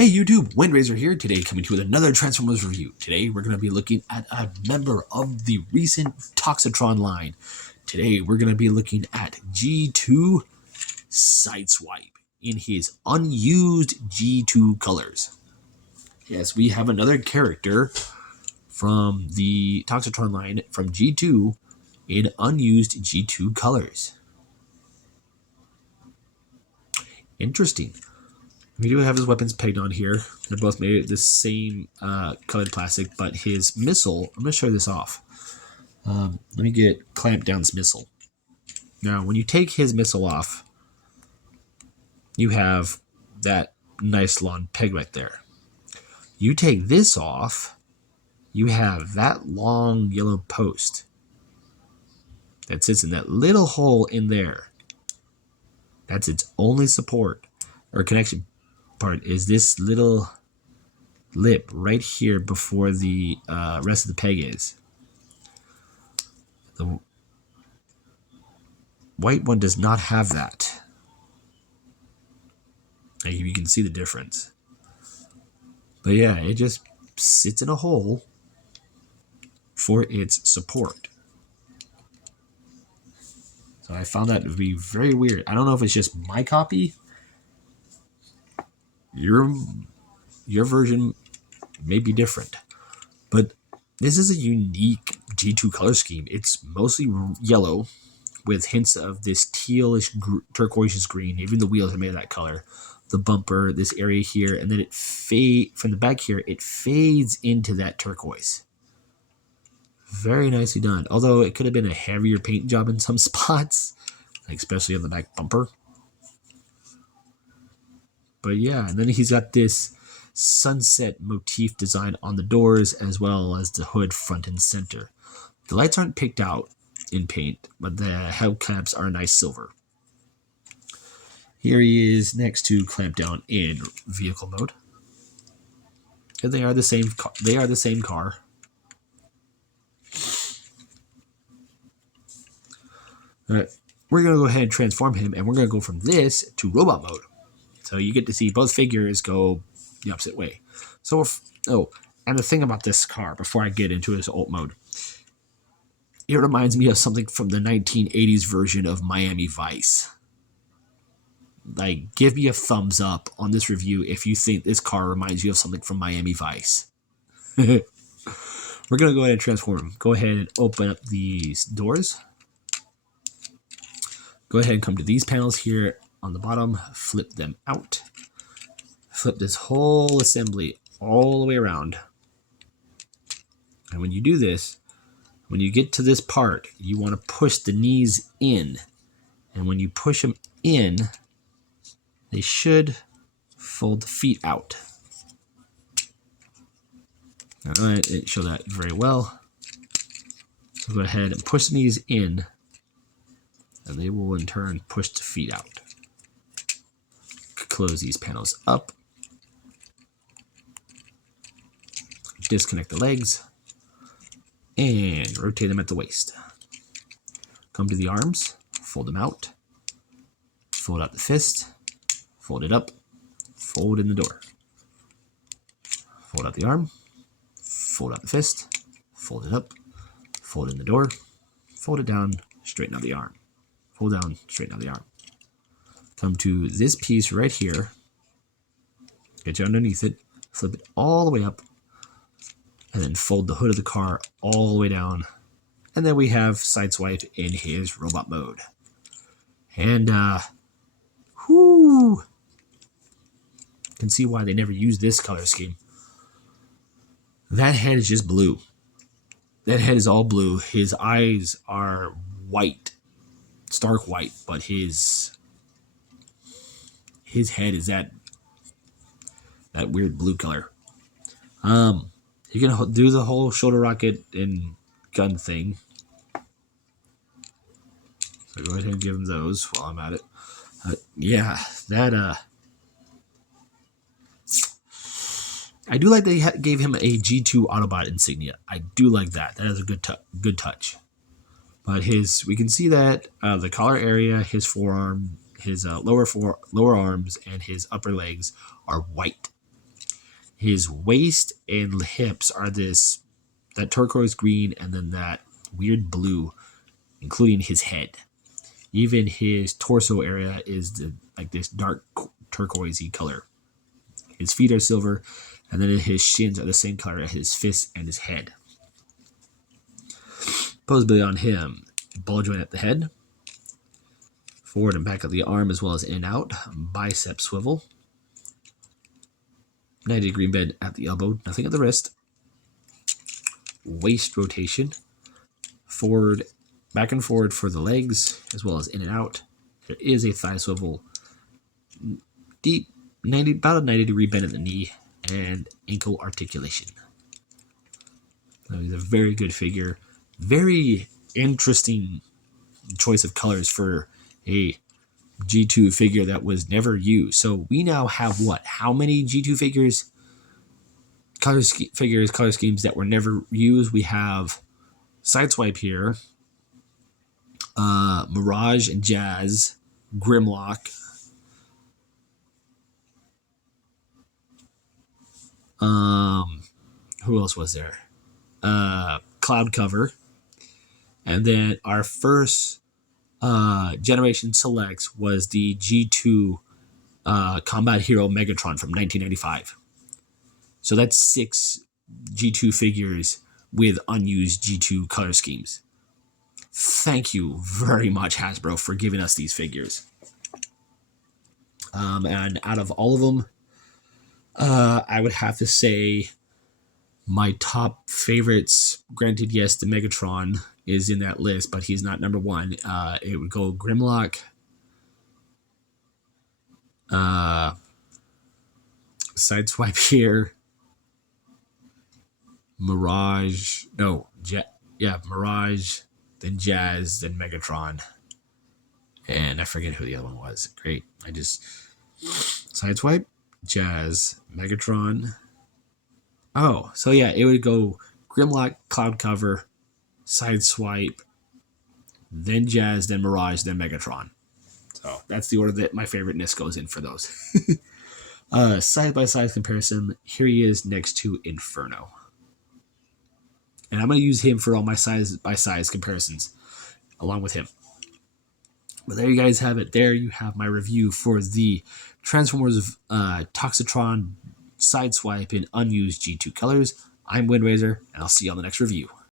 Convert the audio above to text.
Hey YouTube, Windraiser here, today coming to you with another Transformers review. Today we're going to be looking at a member of the recent Toxitron line. Today we're going to be looking at G2 Sideswipe in his unused G2 colors. Yes, we have another character from the Toxitron line from G2 in unused G2 colors. Interesting. We do have his weapons pegged on here. They're both made of the same colored plastic, but his missile, I'm going to show this off. Let me get Clamp Down's missile. Now, when you take his missile off, you have that nice long peg right there. You take this off, you have that long yellow post that sits in that little hole in there. That's its only support or connection part, is this little lip right here before the rest of the peg is. The white one does not have that. You can see the difference. But yeah, it just sits in a hole for its support. So I found that to be very weird. I don't know if it's just my copy. Your version may be different. But this is a unique G2 color scheme. It's mostly yellow with hints of this tealish turquoise green. Even the wheels are made of that color. The bumper, this area here, and then it from the back here, it fades into that turquoise. Very nicely done. Although it could have been a heavier paint job in some spots, like especially on the back bumper. But yeah, and then he's got this sunset motif design on the doors as well as the hood front and center. The lights aren't picked out in paint, but the hubcaps are a nice silver. Here he is next to Clamp Down in vehicle mode. And they are the same car. Alright, we're going to go ahead and transform him, and we're going to go from this to robot mode. So you get to see both figures go the opposite way. So and the thing about this car, before I get into his alt mode, it reminds me of something from the 1980s version of Miami Vice. Like, give me a thumbs up on this review if you think this car reminds you of something from Miami Vice. We're going to go ahead and transform him. Go ahead and open up these doors. Go ahead and come to these panels here on the bottom. Flip them out. Flip this whole assembly all the way around. And when you do this, when you get to this part, you want to push the knees in. And when you push them in, they should fold the feet out. Alright, it showed that very well. So go ahead and push the knees in, and they will in turn push the feet out. Close these panels up. Disconnect the legs. And rotate them at the waist. Come to the arms, fold them out. Fold out the fist. Fold it up, fold in the door. Fold out the arm, fold out the fist, fold it up, fold in the door, fold it down, straighten out the arm. Fold down, straighten out the arm. Come to this piece right here, get you underneath it, flip it all the way up, and then fold the hood of the car all the way down. And then we have Sideswipe in his robot mode. And, whoo! Can see why they never used this color scheme. That head is just blue. That head is all blue. His eyes are white, stark white, but his head is that weird blue color. You can do the whole shoulder rocket and gun thing. So go ahead and give him those while I'm at it. Yeah, that I do like they gave him a G2 Autobot insignia. I do like that. That is a good touch. But we can see that the collar area, his forearm, his lower arms, and his upper legs are white. His waist and hips are that turquoise green and then that weird blue, including his head. Even his torso area is like this dark turquoisey color. His feet are silver, and then his shins are the same color as his fists and his head. Posability on him: ball joint at the head, forward and back of the arm as well as in and out, bicep swivel, 90-degree bend at the elbow, nothing at the wrist, waist rotation, forward, back and forward for the legs as well as in and out. There is a thigh swivel, deep, about a 90-degree bend at the knee, and ankle articulation. So he's a very good figure. Very interesting choice of colors for a G2 figure that was never used. So we now have what? How many G2 figures? Color schemes that were never used. We have Sideswipe here, Mirage and Jazz, Grimlock, who else was there? Cloud Cover, and then our first generation selects was the G2 Combat Hero Megatron from 1995. So that's 6 G2 figures with unused G2 color schemes. Thank you very much, Hasbro, for giving us these figures. And out of all of them, I would have to say my top favorites, granted, yes, the Megatron is in that list, but he's not number one. It would go Grimlock, Sideswipe here, Mirage, Mirage, then Jazz, then Megatron, and I forget who the other one was. Great, Sideswipe, Jazz, Megatron. Oh, so yeah, it would go Grimlock, Cloud Cover, Sideswipe, then Jazz, then Mirage, then Megatron. So that's the order that my favoriteness goes in for those. Side-by-side comparison, here he is next to Inferno. And I'm going to use him for all my size-by-size comparisons, along with him. But there you guys have it. There you have my review for the Transformers Toxitron Sideswipe in unused G2 colors. I'm Windraiser, and I'll see you on the next review.